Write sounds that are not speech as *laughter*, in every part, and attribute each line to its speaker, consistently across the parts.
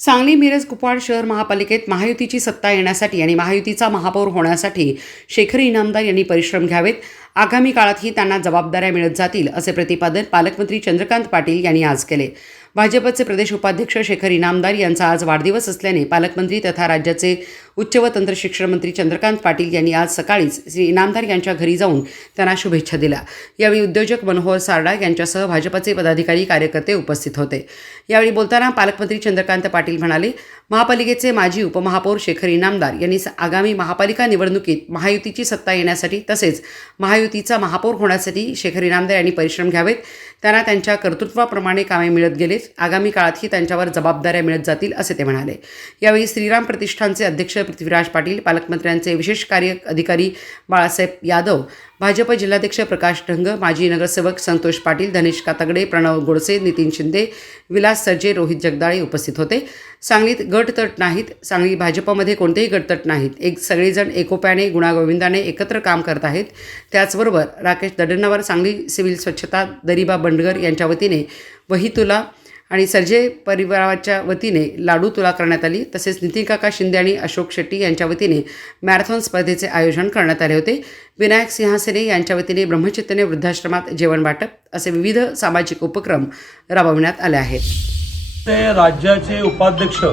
Speaker 1: सांगली मिरज कुपवाड शहर महापालिकेत महायुतीची सत्ता येण्यासाठी आणि महायुतीचा महापौर होण्यासाठी शेखर इनामदार यांनी परिश्रम घ्यावेत. आगामी काळातही त्यांना जबाबदाऱ्या मिळत जातील असे प्रतिपादन पालकमंत्री चंद्रकांत पाटील यांनी आज केले. भाजपचे प्रदेश उपाध्यक्ष शेखर इनामदार यांचा आज वाढदिवस असल्याने पालकमंत्री तथा राज्याचे उच्च व तंत्रशिक्षण मंत्री चंद्रकांत पाटील यांनी आज सकाळीच श्री इनामदार यांच्या घरी जाऊन त्यांना शुभेच्छा दिल्या. यावेळी उद्योजक मनोहर सारडा यांच्यासह भाजपचे पदाधिकारी कार्यकर्ते उपस्थित होते. यावेळी बोलताना पालकमंत्री चंद्रकांत पाटील म्हणाले महापालिकेचे माजी उपमहापौर शेखर इनामदार यांनी आगामी महापालिका निवडणुकीत महायुतीची सत्ता येण्यासाठी तसेच महायुतीचा महापौर होण्यासाठी शेखर इनामदार यांनी परिश्रम घ्यावेत. त्यांना त्यांच्या कर्तृत्वाप्रमाणे कामे मिळत गेलेत. आगामी काळातही त्यांच्यावर जबाबदाऱ्या मिळत जातील असे ते म्हणाले. यावेळी श्रीराम प्रतिष्ठानचे अध्यक्ष पृथ्वीराज पाटील पालकमंत्र्यांचे विशेष कार्य अधिकारी बाळासाहेब यादव भाजप जिल्हाध्यक्ष प्रकाश ढंग माजी नगरसेवक संतोष पाटील धनेश कातगडे प्रणव गोडसे नितीन शिंदे विलास सर्जे रोहित जगदाळे उपस्थित होते. सांगलीत गटतट नाहीत. सांगली भाजपमध्ये कोणतेही गटतट नाहीत. एक सगळेजण एकोप्याने गुणागोविंदाने एकत्र काम करत आहेत. त्याचबरोबर राकेश दडण्णावर सांगली सिव्हिल स्वच्छता दरिबा बंडगर यांच्या वतीने वही तुला आणि सर्जे परिवाराच्या वतीने लाडू तुला करण्यात आली. तसेच नितीकाका शिंदे आणि अशोक शेट्टी यांच्या वतीने मॅरेथॉन स्पर्धेचे आयोजन करण्यात आले होते. विनायक सिंहासने यांच्या वतीने ब्रह्मचैतन्य वृद्धाश्रमात जेवण वाटप असे विविध सामाजिक उपक्रम राबवण्यात आले आहेत.
Speaker 2: ते राज्याचे उपाध्यक्ष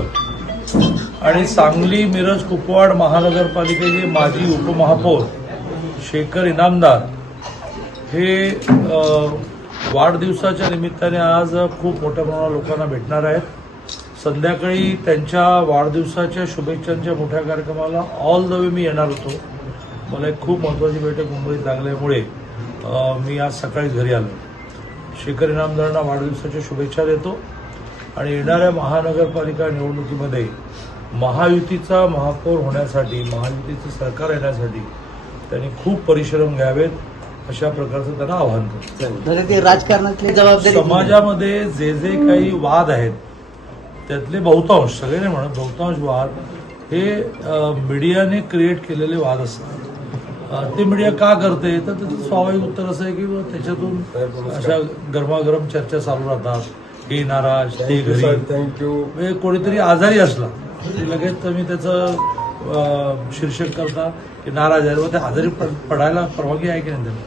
Speaker 2: आणि सांगली मिरज कुपवाड महानगरपालिकेचे माजी उपमहापौर शेखर इनामदार हे वाढदिवसाच्या निमित्ताने आज खूप मोठ्या प्रमाणात लोकांना भेटणार आहेत. संध्याकाळी त्यांच्या वाढदिवसाच्या शुभेच्छांच्या मोठ्या कार्यक्रमाला ऑल द वे मी येणार होतो. मला एक खूप महत्त्वाची बैठक मुंबईत लागल्यामुळे मी आज सकाळी घरी आलो. शेखर इनामदारांना वाढदिवसाच्या शुभेच्छा देतो. आणि येणाऱ्या महानगरपालिका निवडणुकीमध्ये महायुतीचा महापौर होण्यासाठी महायुतीचं सरकार येण्यासाठी त्यांनी खूप परिश्रम घ्यावेत. अशा प्रकारचं त्यांना आवाहन करतो
Speaker 3: ते राजकारणातली जबाबदारी
Speaker 2: समाजामध्ये जे जे काही वाद आहेत त्यातले बहुतांश सगळे नाही म्हणत बहुतांश वाद हे मीडियाने क्रिएट केलेले वाद असतात. ते मीडिया का करते? तर त्याचं स्वाभाविक उत्तर असं आहे की त्याच्यातून अशा गरमागरम चर्चा चालू राहतात. हे नाराज ते घरी
Speaker 4: थँक्यू
Speaker 2: म्हणजे कोणीतरी आजारी असला लगेच तुम्ही त्याचं शीर्षक करता की नाराज आहे मग ते आजारी पड- पडायला परवानगी आहे की नाही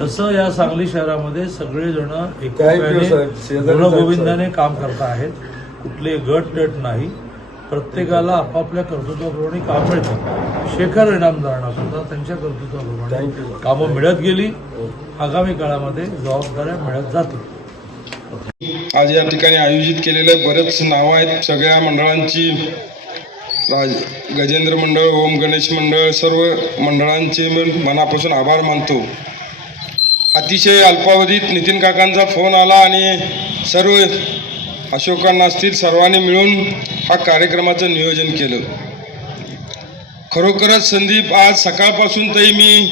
Speaker 2: तसं या सांगली शहरामध्ये सगळेजण एकोप्याने गुणगोविंदाने काम करत आहेत. कुठले गट गट नाही. प्रत्येकाला आपापल्या कर्तृत्वाप्रमाणे काम मिळतं. शेखर इनामदारांना सुद्धा त्यांच्या कर्तृत्वाप्रमाणे. कामं मिळत गेली. आगामी काळामध्ये जबाबदाऱ्या मिळत जातील.
Speaker 5: आज या ठिकाणी आयोजित केलेले बरेच नावं आहेत. सगळ्या मंडळांची राज गजेंद्र मंडळ ओम गणेश मंडळ सर्व मंडळांचे मी मनापासून आभार मानतो. अतिशय अल्पावधीत नितीन काकांचा फोन आला आणि सर्व अशोकांना असतील सर्वांनी मिळून हा कार्यक्रमाचं नियोजन केलं. खरोखरच संदीप आज सकाळपासून तरी मी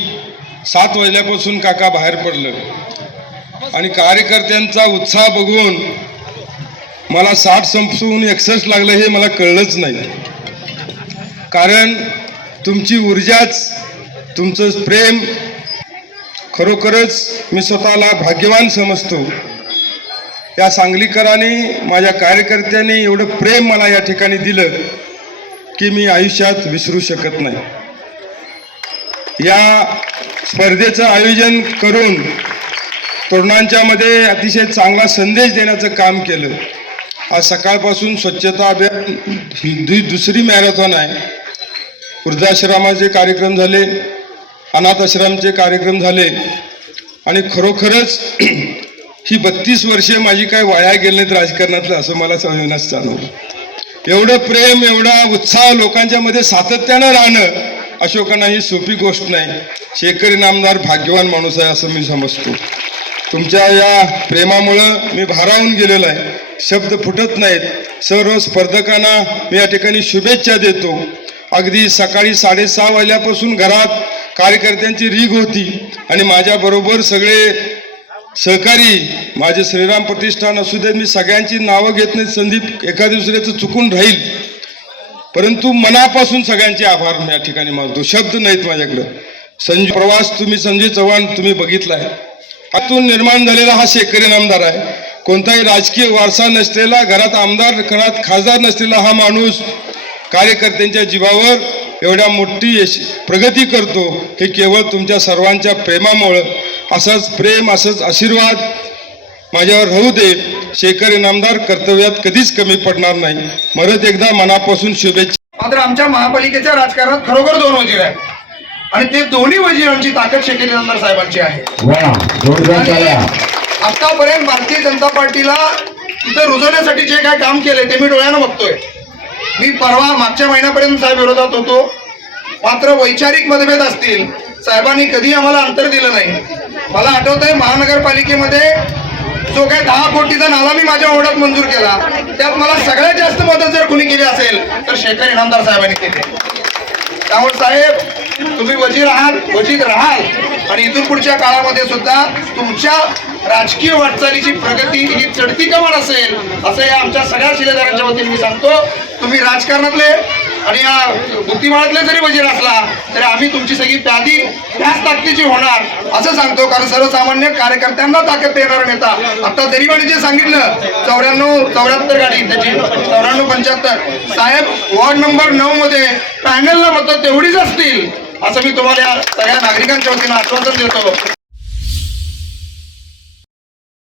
Speaker 5: सात वाजल्यापासून काका बाहेर पडलं. आणि कार्यकर्त्यांचा उत्साह बघून मला साठ संपसून एकसष्ट लागलं हे मला कळलंच नाही. कारण तुमची ऊर्जाच तुमचं प्रेम खरोखरच मी स्वतःला भाग्यवान समजतो. या सांगलीकरांनी माझ्या कार्यकर्त्यांनी एवढं प्रेम मला या ठिकाणी दिलं की मी आयुष्यात विसरू शकत नाही. या स्पर्धेचं आयोजन करून तरुणांच्या मध्ये अतिशय चांगला संदेश देण्याचं काम केलं. आज सकाळपासून स्वच्छता अभियान ही दुसरी मॅरेथॉन आहे. वृद्धाश्रमाचे कार्यक्रम झाले अनाथ आश्रमचे कार्यक्रम झाले. आणि खरोखरच *clears throat* ही बत्तीस वर्षे माझी काय वाया गेली नाहीत राजकारणातलं असं मला संविनास जाणवलं. एवढं प्रेम एवढा उत्साह लोकांच्या मध्ये सातत्यानं राहणं अशोकांना ही सोपी गोष्ट नाही. शेतकरी नामदार भाग्यवान माणूस आहे असं मी समजतो. तुमच्या या प्रेमामुळं मी भारावून गेलेलो आहे. शब्द फुटत नाहीत. सर्व स्पर्धकांना मी या ठिकाणी शुभेच्छा देतो. अगदी सकाळी साडेसहा वाजल्यापासून घरात कार्यकर्त्यांची रीग होती आणि माझ्याबरोबर सगळे सहकारी माझे श्रीराम प्रतिष्ठान असू दे मी सगळ्यांची नावं घेत नाही संदीप एका दुसऱ्याचं चुकून राहील. परंतु मनापासून सगळ्यांचे आभार या ठिकाणी मानतो. शब्द नाहीत माझ्याकडं. संजय प्रवास तुम्ही संजय चव्हाण तुम्ही बघितला आहे. हातून निर्माण झालेला हा शेतकरी नामदार आहे. कोणताही राजकीय वारसा नसलेला घरात आमदार घरात खासदार नसलेला हा माणूस कार्यकर्त्यांच्या जीवावर एवढ्या मोठी यश प्रगती करतो हे केवळ तुमच्या सर्वांच्या प्रेमामुळं. असंच प्रेम असंच आशीर्वाद माझ्यावर राहू दे. शेखर इनामदार कर्तव्यात कधीच कमी पडणार नाही. परत एकदा मनापासून शुभेच्छा.
Speaker 4: मात्र आमच्या महापालिकेच्या राजकारणात खरोखर दोन वजीर आहेत. आणि ते दोन्ही वजीरांची ताकद शेखेरी आमदार साहेबांची आहे. आतापर्यंत भारतीय जनता पार्टीला इथं रुजवण्यासाठी जे काय काम केले ते मी डोळ्यानं बघतोय. मी परवा मागच्या महिन्यापर्यंत साहेब विरोधात होतो. मात्र वैचारिक मतभेद असतील साहेबांनी कधी आम्हाला अंतर दिलं नाही. मला आठवत आहे महानगरपालिकेमध्ये जो काही दहा कोटीचा नाला मी माझ्या ओढ्यात मंजूर केला. त्यात मला सगळ्यात जास्त मदत जर कुणी केली असेल तर शेखर इनामदार साहेबांनी केली. त्यामुळे साहेब तुम्ही वजीर आहात वजीर राहाल. आणि इथून पुढच्या काळामध्ये सुद्धा तुमच्या राजकीय वाटचालीची प्रगती ही चढती कमान असेल असं या आमच्या सगळ्या शिलेदारांच्या वतीने मी सांगतो. तुम्ही राजकारणातले आणि या बुद्धिमानातले जरी म्हणजे वजीर असला तरी आम्ही तुमची सगळी प्यादी त्याच ताकदीची होणार असं सांगतो. कारण सर्वसामान्य कार्यकर्त्यांना ताकद देणारा नेता आता दरिवाणी जे सांगितलं चौऱ्याण्णव चौऱ्याहत्तर गाडी त्याची चौऱ्याण्णव पंच्याहत्तर. साहेब वॉर्ड नंबर नऊ मध्ये पॅनलला मतं तेवढीच असतील असं मी तुम्हाला या सगळ्या नागरिकांच्या वतीनं आश्वासन देतो.